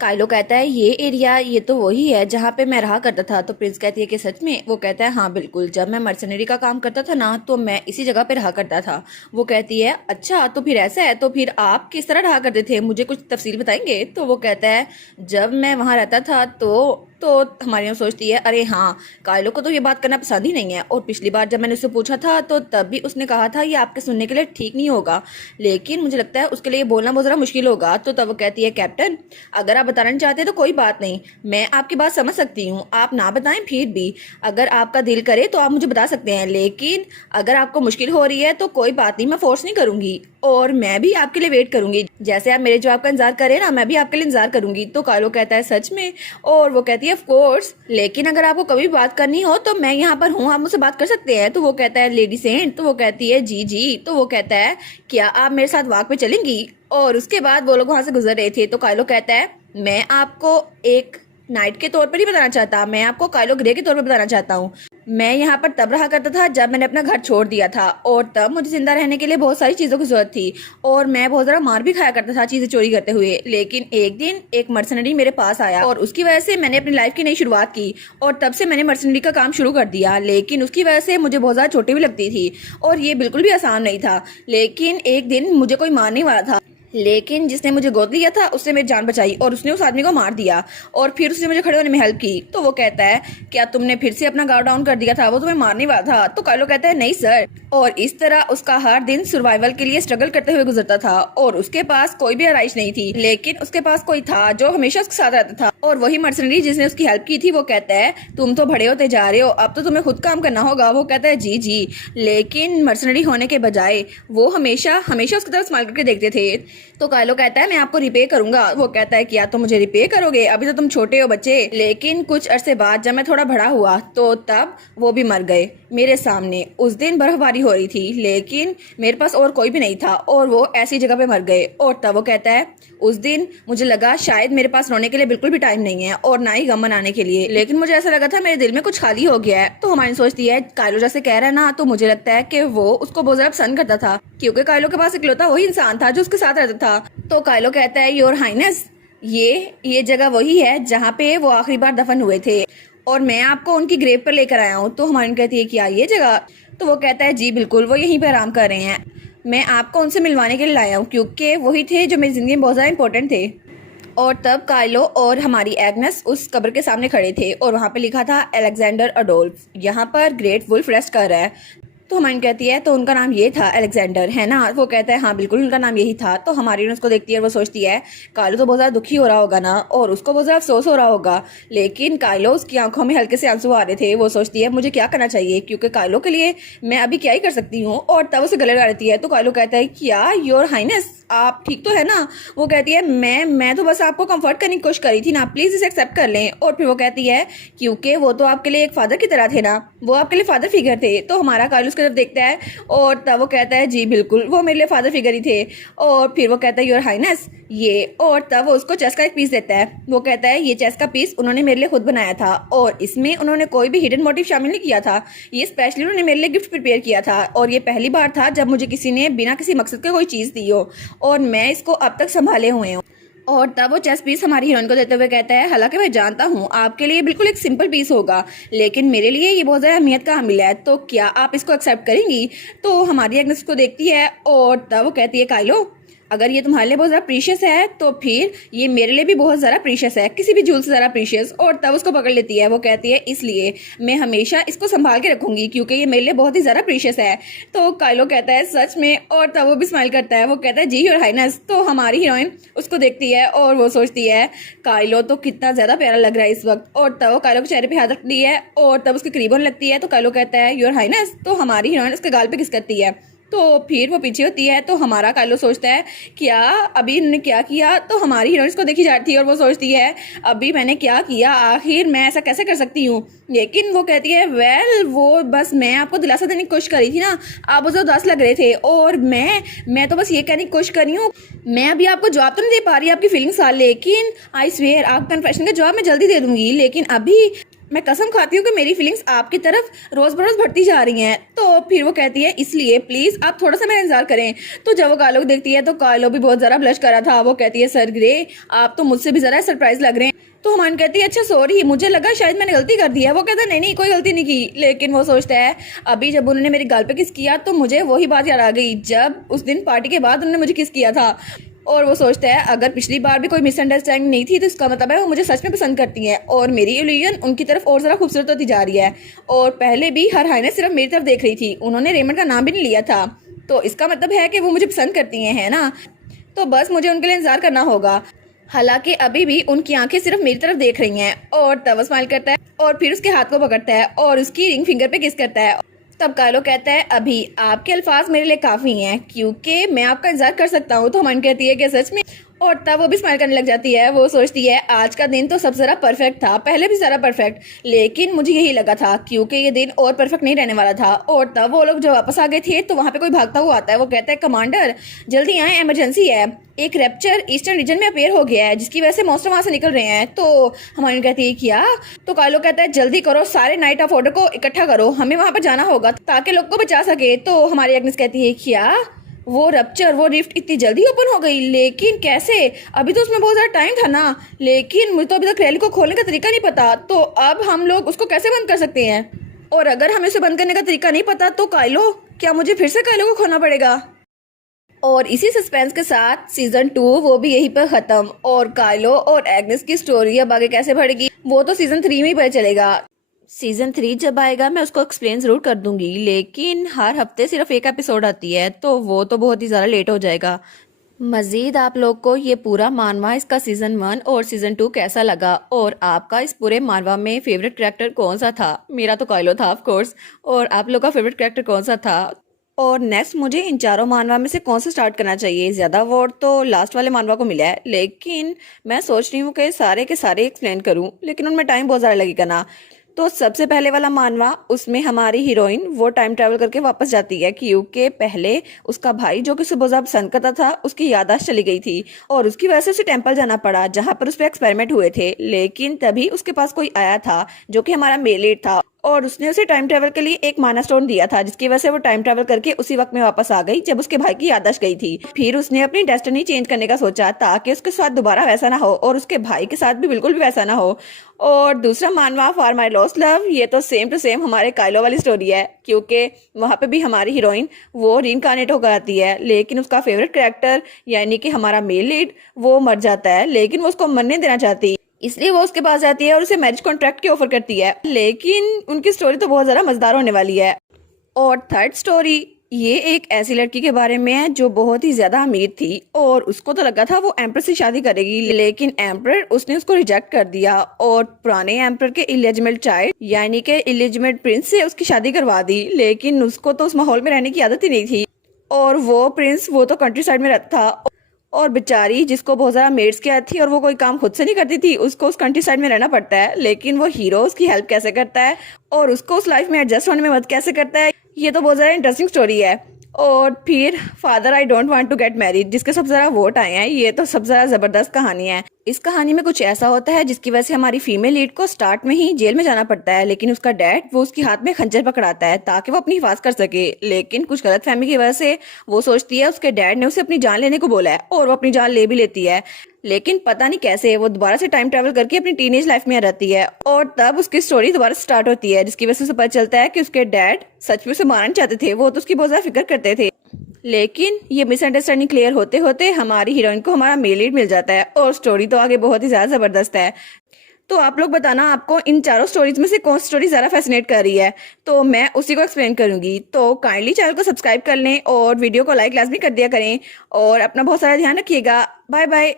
Kylo कहता है ये एरिया ये तो वही है जहाँ पे मैं रहा करता था। तो प्रिंस कहती है कि सच में? वो कहता है हाँ बिल्कुल, जब मैं मर्सनरी का काम करता था ना तो मैं इसी जगह पे रहा करता था। वो कहती है अच्छा तो फिर ऐसा है, तो फिर आप किस तरह रहा करते थे, मुझे कुछ तफसील बताएंगे? तो वो कहता है जब मैं वहाँ रहता था तो हमारी सोचती है अरे हाँ, काइलो को तो ये बात करना पसंद ही नहीं है, और पिछली बार जब मैंने उससे पूछा था तो तब भी उसने कहा था ये आपके सुनने के लिए ठीक नहीं होगा, लेकिन मुझे लगता है उसके लिए बोलना बहुत ज़रा मुश्किल होगा। तो तब वो कहती है कैप्टन अगर आप बताना नहीं चाहते तो कोई बात नहीं, मैं आपकी बात समझ सकती हूँ, आप ना बताएं फिर भी अगर आपका दिल करे तो आप मुझे बता सकते हैं, लेकिन अगर आपको मुश्किल हो रही है तो कोई बात नहीं, मैं फोर्स नहीं करूंगी और मैं भी आपके लिए वेट करूंगी, जैसे आप मेरे जवाब का इंतजार करें ना मैं भी आपके लिए इंतजार करूंगी। तो काइलो कहता है सच में? और वो कहती है ऑफ कोर्स, लेकिन अगर आपको कभी बात करनी हो तो मैं यहाँ पर हूँ, आप मुझसे बात कर सकते हैं। तो वो कहता है लेडी सेंट? तो वो कहती है जी जी। तो वो कहता है क्या आप मेरे साथ वॉक पे चलेंगी? और उसके बाद वो लोग वहां से गुजर रहे थे। तो काइलो कहता है मैं आपको एक नाइट के तौर पर ही बताना चाहता, मैं आपको काइलो ग्रे के तौर पर बताना चाहता हूँ। मैं यहाँ पर तब रहा करता था जब मैंने अपना घर छोड़ दिया था, और तब मुझे जिंदा रहने के लिए बहुत सारी चीज़ों की जरूरत थी, और मैं बहुत ज़्यादा मार भी खाया करता था चीज़ें चोरी करते हुए। लेकिन एक दिन एक मर्सनरी मेरे पास आया और उसकी वजह से मैंने अपनी लाइफ की नई शुरुआत की, और तब से मैंने मर्सनरी का काम शुरू कर दिया। लेकिन उसकी वजह से मुझे बहुत ज़्यादा चोटें भी लगती थी और ये बिल्कुल भी आसान नहीं था। लेकिन एक दिन मुझे कोई मारने वाला था, लेकिन जिसने मुझे गोद लिया था उसने मेरी जान बचाई और उसने उस आदमी को मार दिया, और फिर उसने मुझे खड़े होने में हेल्प की। तो वो कहता है क्या तुमने फिर से अपना गार्ड डाउन कर दिया था, वो तुम्हें मारने वाला था? तो काइलो कहता है नहीं सर। और इस तरह उसका हर दिन सर्वाइवल के लिए स्ट्रगल करते हुए गुजरता था, और उसके पास कोई भी आरइश नहीं थी, लेकिन उसके पास कोई था जो हमेशा उसके साथ रहता था, और वही मर्सनरी जिसने उसकी हेल्प की थी। वो कहता है तुम तो बड़े होते जा रहे हो, अब तो तुम्हें खुद काम करना होगा। वो कहता है जी जी, लेकिन मर्सनरी होने के बजाय वो हमेशा हमेशा उसकी तरफ स्माइल करके देखते थे। तो काइलो कहता है मैं आपको रिपे करूंगा। वो कहता है क्या तुम मुझे रिपे करोगे, अभी तो तुम छोटे हो बच्चे। लेकिन कुछ अरसे बाद जब मैं थोड़ा बड़ा हुआ तो तब वो भी मर गए मेरे सामने। उस दिन बर्फबारी हो रही थी, लेकिन मेरे पास और कोई भी नहीं था, और वो ऐसी जगह पे मर गए। और तब वो कहता है उस दिन मुझे लगा शायद मेरे पास रोने के लिए बिल्कुल भी टाइम नहीं है और ना ही गम मनाने के लिए, लेकिन मुझे ऐसा लगा था मेरे दिल में कुछ खाली हो गया है। तो हमारी सोचती है काइलो जैसे कह रहा है ना, तो मुझे लगता है कि वो उसको बहुत ज्यादा पसंद करता था, क्योंकि काइलो के पास इकलौता वही इंसान था जो उसके साथ रहता था। तो काइलो कहता है योर हाइनेस, ये जगह वही है जहाँ पे वो आखिरी बार दफन हुए थे, और मैं आपको उनकी ग्रेव पर लेकर आया हूँ। तो हमारी कहती है क्या ये जगह? तो वो कहता है जी बिल्कुल, वो यहीं पे आराम कर रहे हैं, मैं आपको उनसे मिलवाने के लिए लाया हूँ, क्योंकि वही थे जो मेरी जिंदगी में बहुत ज़्यादा इंपॉर्टेंट थे। और तब काइलो और हमारी एग्नेस उस कब्र के सामने खड़े थे, और वहाँ पे लिखा था अलेक्जेंडर अडोल्फ, यहाँ पर ग्रेट वुल्फ रेस्ट कर रहा है। तो हमारी कहती है तो उनका नाम ये था अलेक्जेंडर, है ना? वो कहता है हाँ बिल्कुल उनका नाम यही था। तो हमारी उसको देखती है और वो सोचती है काइलो तो बहुत ज़्यादा दुखी हो रहा होगा ना, और उसको बहुत ज़्यादा अफसोस हो रहा होगा। लेकिन काइलो उसकी आंखों में हल्के से आंसू आ रहे थे। वो सोचती है मुझे क्या करना चाहिए, क्योंकि काइलो के लिए मैं अभी क्या ही कर सकती हूँ। और तब उसे गले लगा लेती है। तो काइलो कहता है क्या योर हाइनेस आप ठीक तो है ना? वो कहती है मैं तो बस आपको कंफर्ट करने की कोशिश करी थी ना, प्लीज इसे एक्सेप्ट कर लें। और फिर वो कहती है क्योंकि वो तो आपके लिए एक फादर की तरह थे ना, वो आपके लिए फादर फिगर थे। तो हमारा काइलो उसकी तरफ देखता है और तब वो कहता है जी बिल्कुल, वो मेरे लिए फादर फिगर ही थे। और फिर वो कहता है योर हाइनेस ये, और तब वो उसको चेस का एक पीस देता है। वो कहता है ये चेस का पीस उन्होंने मेरे लिए खुद बनाया था, और इसमें उन्होंने कोई भी हिडन मोटिव शामिल नहीं किया था, ये स्पेशली उन्होंने मेरे लिए गिफ्ट प्रिपेयर किया था, और ये पहली बार था जब मुझे किसी ने बिना किसी मकसद के कोई चीज़ दी हो, और मैं इसको अब तक संभाले हुए हूँ। और तब वो चेस पीस हमारी हीरोइन को देते हुए कहता है हालांकि मैं जानता हूँ आपके लिए बिल्कुल एक सिंपल पीस होगा, लेकिन मेरे लिए ये बहुत ज़्यादा अहमियत का हामिल है, तो क्या आप इसको एक्सेप्ट करेंगी? तो हमारी एग्नेस को देखती है और तब वो कहती है काइलो अगर ये तुम्हारे लिए बहुत ज़्यादा प्रीशियस है तो फिर ये मेरे लिए भी बहुत ज़्यादा प्रीशियस है, किसी भी जूल से ज़्यादा प्रीशियस। और तब उसको पकड़ लेती है। वो कहती है इसलिए मैं हमेशा इसको संभाल के रखूंगी, क्योंकि ये मेरे लिए बहुत ही ज़्यादा प्रीशियस है। तो काइलो कहता है सच में? और तब वो भी स्माइल करता है। वो कहता है जी योर हाइनेस। तो हमारी हीरोइन उसको देखती है और वो सोचती है काइलो तो कितना ज़्यादा प्यारा लग रहा है इस वक्त। और तब वो काइलो के चेहरे पर हाथ रखती है और तब उसके करीब होने लगती है। तो काइलो कहता है योर हाइनेस। तो हमारी हीरोइन उसके गाल पे किस करती है। तो फिर वो पीछे होती है। तो हमारा काइलो सोचता है क्या अभी इन्होंने क्या किया? तो हमारी हीरोइन को देखी जाती है और वो सोचती है अभी मैंने क्या किया, आखिर मैं ऐसा कैसे कर सकती हूँ? लेकिन वो कहती है वेल वो बस मैं आपको दिलासा देने की कोशिश करी थी ना, आप उसे उदास लग रहे थे, और मैं तो बस ये कहने की कोशिश कर रही हूँ, मैं अभी आपको जवाब तो नहीं दे पा रही आपकी फीलिंग्स का, लेकिन आई स्वेयर आपका कन्फेशन का जवाब मैं जल्दी दे दूंगी, लेकिन अभी मैं कसम खाती हूँ कि मेरी फीलिंग्स आपकी तरफ रोज बरोज बढ़ती जा रही हैं। तो फिर वो कहती है इसलिए प्लीज आप थोड़ा सा मेरा इंतजार करें। तो जब वो कालो को देखती है तो कालो भी बहुत जरा ब्लश कर रहा था। वो कहती है सर ग्रे आप तो मुझसे भी जरा सरप्राइज लग रहे हैं। तो हुमायूं कहती है अच्छा सॉरी मुझे लगा शायद मैंने गलती कर दी है। वो कहता है नहीं नहीं कोई गलती नहीं की। लेकिन वो सोचता है अभी जब उन्होंने मेरे गाल पे किस किया तो मुझे वही बात याद आ गई जब उस दिन पार्टी के बाद उन्होंने मुझे किस किया था। और वो सोचता है अगर पिछली बार भी कोई मिसअंडरस्टैंडिंग नहीं थी तो इसका मतलब है वो मुझे सच में पसंद करती हैं और मेरी इल्यूजन उनकी तरफ और ज़रा खूबसूरत होती जा रही है। और पहले भी हर हाइनेस सिर्फ मेरी तरफ देख रही थी, उन्होंने रेमंड का नाम भी नहीं लिया था। तो इसका मतलब है कि वो मुझे पसंद करती हैं, है ना। तो बस मुझे उनके लिए इंतजार करना होगा। हालांकि अभी भी उनकी आंखें सिर्फ मेरी तरफ देख रही हैं। और तब वो स्माइल करता है और फिर उसके हाथ को पकड़ता है और उसकी रिंग फिंगर पे किस करता है। तब कालो कहता है अभी आपके अल्फाज मेरे लिए काफी हैं क्योंकि मैं आपका इंतजार कर सकता हूँ। तो हुमायूं कहती है कि सच में। और तब वो भी स्माइल करने लग जाती है। वो सोचती है आज का दिन तो सबसे ज़्यादा परफेक्ट था, पहले भी ज़्यादा परफेक्ट, लेकिन मुझे यही लगा था क्योंकि ये दिन और परफेक्ट नहीं रहने वाला था। और तब वो लोग जब वापस आ गए थे तो वहाँ पे कोई भागता हुआ आता है। वो कहता है कमांडर जल्दी आए, इमरजेंसी है, एक रैप्चर ईस्टर्न रीजन में अपेयर हो गया है जिसकी वजह से मॉन्स्टर वहाँ से निकल रहे हैं। तो हमारी कहती है क्या। तो कालो कहता है जल्दी करो, सारे नाइट ऑफ ऑर्डर को इकट्ठा करो, हमें वहाँ पर जाना होगा ताकि लोग को बचा सके। तो हमारी एग्नेस कहती है क्या वो रप्चर वो रिफ्ट इतनी जल्दी ओपन हो गई, लेकिन कैसे, अभी तो उसमें बहुत ज़्यादा टाइम था ना। लेकिन मुझे तो अभी तक रैली को खोलने का तरीका नहीं पता, तो अब हम लोग उसको कैसे बंद कर सकते हैं। और अगर हमें उसे बंद करने का तरीका नहीं पता तो काइलो क्या मुझे फिर से काइलो को खोना पड़ेगा। और इसी सस्पेंस के साथ सीजन 2 वो भी यहीं पर खत्म। और काइलो और एग्नेस की स्टोरी अब आगे कैसे बढ़ेगी वो तो सीजन 3 में ही पता चलेगा। सीजन 3 जब आएगा मैं उसको एक्सप्लेन जरूर कर दूंगी, लेकिन हर हफ्ते सिर्फ एक एपिसोड आती है तो वो तो बहुत ही ज़्यादा लेट हो जाएगा। मजीद आप लोग को ये पूरा मानवा इसका सीजन 1 और सीजन 2 कैसा लगा और आपका इस पूरे मानवा में फेवरेट कैरेक्टर कौन सा था। मेरा तो काइलो था ऑफ कोर्स। और आप लोग का फेवरेट कैरेक्टर कौन सा था। और नेक्स्ट मुझे इन चारों मानवा में से कौन सा स्टार्ट करना चाहिए। ज़्यादा वोट तो लास्ट वाले मानवा को मिला है, लेकिन मैं सोच रही हूँ कि सारे के सारे एक्सप्लेन करूँ, लेकिन उनमें टाइम बहुत ज़्यादा लगेगा ना। तो सबसे पहले वाला मानवा उसमें हमारी हीरोइन वो टाइम ट्रैवल करके वापस जाती है क्योंकि पहले उसका भाई जो कि उसे बहुत ज़्यादा पसंद करता था उसकी याददाश्त चली गई थी और उसकी वजह से उसे टेम्पल जाना पड़ा जहाँ पर उस पर एक्सपेरिमेंट हुए थे। लेकिन तभी उसके पास कोई आया था जो कि हमारा मेलेट था और उसने उसे टाइम ट्रैवल के लिए एक माना स्टोन दिया था जिसकी वजह से वो टाइम ट्रैवल करके उसी वक्त में वापस आ गई जब उसके भाई की याददाश्त गई थी। फिर उसने अपनी डेस्टिनी चेंज करने का सोचा ताकि उसके साथ दोबारा वैसा ना हो और उसके भाई के साथ भी बिल्कुल भी वैसा ना हो। और दूसरा मानवा फॉर माई लॉस्ट लव, ये तो सेम टू सेम हमारे काइलो वाली स्टोरी है क्योंकि वहाँ पे भी हमारी हीरोइन वो रीइंकार्नेट होकर आती है, लेकिन उसका फेवरेट कैरेक्टर यानी कि हमारा मेल लीड वो मर जाता है, लेकिन वो उसको मरने देना चाहती, इसलिए वो उसके पास जाती है और उसे मैरिज कॉन्ट्रैक्ट की ऑफर करती है। लेकिन उनकी स्टोरी तो बहुत ज़्यादा मजेदार होने वाली है। और थर्ड स्टोरी ये एक ऐसी लड़की के बारे में है जो बहुत ही ज्यादा अमीर थी और उसको तो लगा था वो एम्पर से शादी करेगी, लेकिन एम्पर उसने उसको रिजेक्ट कर दिया और पुराने एम्पर के इलिजिबल चाइल्ड यानी कि इलिजिबल प्रिंस से उसकी शादी करवा दी। लेकिन उसको तो उस माहौल में रहने की आदत ही नहीं थी और वो प्रिंस वो तो कंट्री साइड में रहता था और बेचारी जिसको बहुत ज़्यादा मेड्स की आदत थी और वो कोई काम खुद से नहीं करती थी उसको उस कंट्री साइड में रहना पड़ता है। लेकिन वो हीरो उसकी हेल्प कैसे करता है और उसको उस लाइफ में एडजस्ट होने में मदद कैसे करता है, ये तो बहुत ज़्यादा इंटरेस्टिंग स्टोरी है। और फिर father I don't want to get married जिसके सबसे ज़्यादा वोट आए हैं, ये तो सबसे ज़्यादा ज़बरदस्त कहानी है। इस कहानी में कुछ ऐसा होता है जिसकी वजह से हमारी फीमेल लीड को स्टार्ट में ही जेल में जाना पड़ता है, लेकिन उसका डैड वो उसके हाथ में खंजर पकड़ाता है ताकि वो अपनी हिफाजत कर सके। लेकिन कुछ गलत फहमी की वजह से वो सोचती है उसके डैड ने उसे अपनी जान लेने को बोला है और वो अपनी जान ले भी लेती है, लेकिन पता नहीं कैसे वो दोबारा से टाइम ट्रैवल करके अपनी टीनेज लाइफ में रहती है और तब उसकी स्टोरी दोबारा स्टार्ट होती है जिसकी वजह से पता चलता है कि उसके डैड सच में उसे मारना चाहते थे, वो तो उसकी बहुत ज्यादा फिक्र करते थे। लेकिन ये मिसअंडरस्टैंडिंग क्लियर होते होते हमारी हीरोइन को हमारा मेल लीड मिल जाता है और स्टोरी तो आगे बहुत ही ज्यादा जबरदस्त है। तो आप लोग बताना आपको इन चारों स्टोरीज में से कौन सी स्टोरी ज्यादा फैसिनेट कर रही है, तो मैं उसी को एक्सप्लेन करूंगी। तो काइंडली चैनल को सब्सक्राइब कर लें और वीडियो को लाइक लाजमी कर दिया करें और अपना बहुत सारा ध्यान रखिएगा। Bye bye.